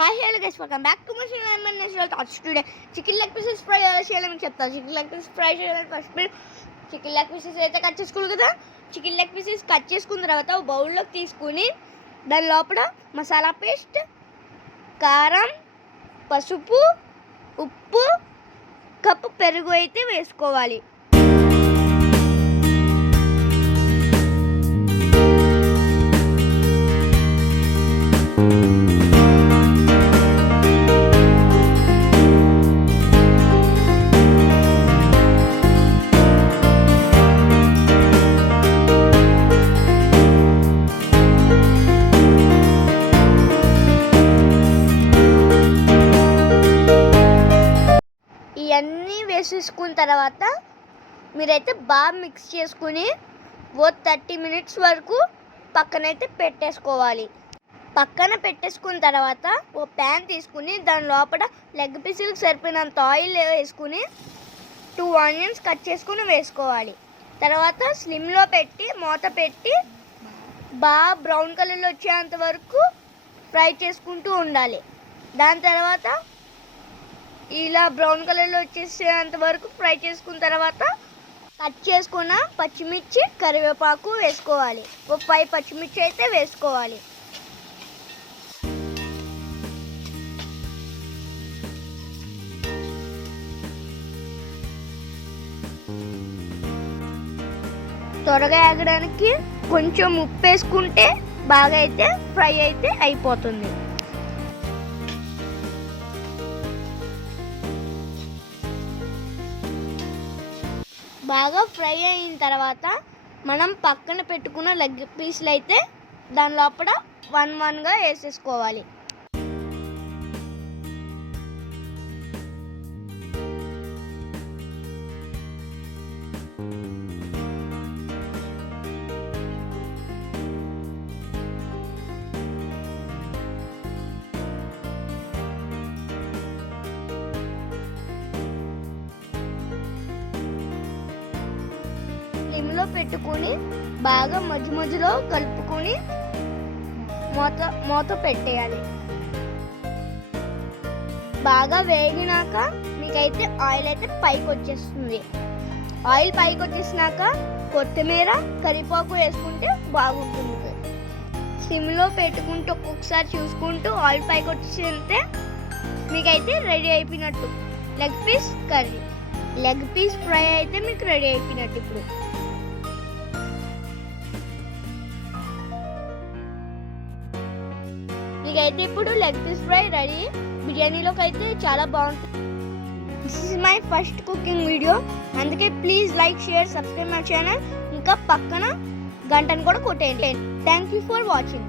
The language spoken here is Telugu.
Hi hello guys, welcome back to my channel. Today chicken leg pieces fry ఎలా చేయాలో మీకు చెప్తాను. చికెన్ లెగ్ పీసెస్ ఫ్రై చేయాలని ఫస్ట్ మీరు చికెన్ లెగ్ పీసెస్ అయితే కట్ చేసుకోవాలి కదా. చికెన్ లెగ్ పీసెస్ కట్ చేసుకున్న తర్వాత ఒక బౌల్లోకి తీసుకుని దాని లోపల మసాలా పేస్ట్, కారం, పసుపు, ఉప్పు, కప్పు పెరుగు అయితే వేసుకోవాలి. ఇవన్నీ వేసేసుకున్న తర్వాత మీరైతే బాగా మిక్స్ చేసుకుని 30 minutes వరకు పక్కనైతే పెట్టేసుకోవాలి. పక్కన పెట్టేసుకున్న తర్వాత ఓ ప్యాన్ తీసుకుని దాని లోపల లెగ్ పీసులకు సరిపోయినంత ఆయిల్ వేసుకుని 2 ఆనియన్స్ కట్ చేసుకుని వేసుకోవాలి. తర్వాత స్లిమ్లో పెట్టి మూత పెట్టి బాగా బ్రౌన్ కలర్లో వచ్చేంత వరకు ఫ్రై చేసుకుంటూ ఉండాలి. దాని తర్వాత ఇలా బ్రౌన్ కలర్లో వచ్చేసేంత వరకు ఫ్రై చేసుకున్న తర్వాత కట్ చేసుకున్న పచ్చిమిర్చి, కరివేపాకు వేసుకోవాలి. ఒక 5 పచ్చిమిర్చి అయితే వేసుకోవాలి. త్వరగా ఆగడానికి కొంచెం ఉప్పు వేసుకుంటే బాగా అయితే ఫ్రై అయితే అయిపోతుంది. బాగా ఫ్రై అయిన తర్వాత మనం పక్కన పెట్టుకున్న లెగ్ పీసులు అయితే దాని లోపల 1-1గా వేసేసుకోవాలి. సిమ్లో పెట్టుకుని బాగా మధ్యలో కలుపుకొని మూత పెట్టేయాలి. బాగా వేగినాక మీకైతే ఆయిల్ అయితే పైకి వచ్చేస్తుంది. ఆయిల్ పైకి వచ్చేసినాక కొత్తిమీర, కరివేపాకు వేసుకుంటే బాగుంటుంది. సిమ్లో పెట్టుకుంటూ ఒక్కొక్కసారి చూసుకుంటూ ఆయిల్ పైకి వచ్చేస్తే మీకైతే రెడీ అయిపోయినట్టు leg piece curry. Leg piece fry అయితే మీకు రెడీ అయిపోయినట్టు. ఇప్పుడు మీకైతే ఇప్పుడు లెగ్ పీస్ ఫ్రై రెడీ. బిర్యానీలోకి అయితే చాలా బాగుంటుంది. This is my first cooking video. అందుకే please like, share, subscribe my channel. ఇంకా పక్కన గంటను కూడా కొట్టేయండి. Thank you for watching.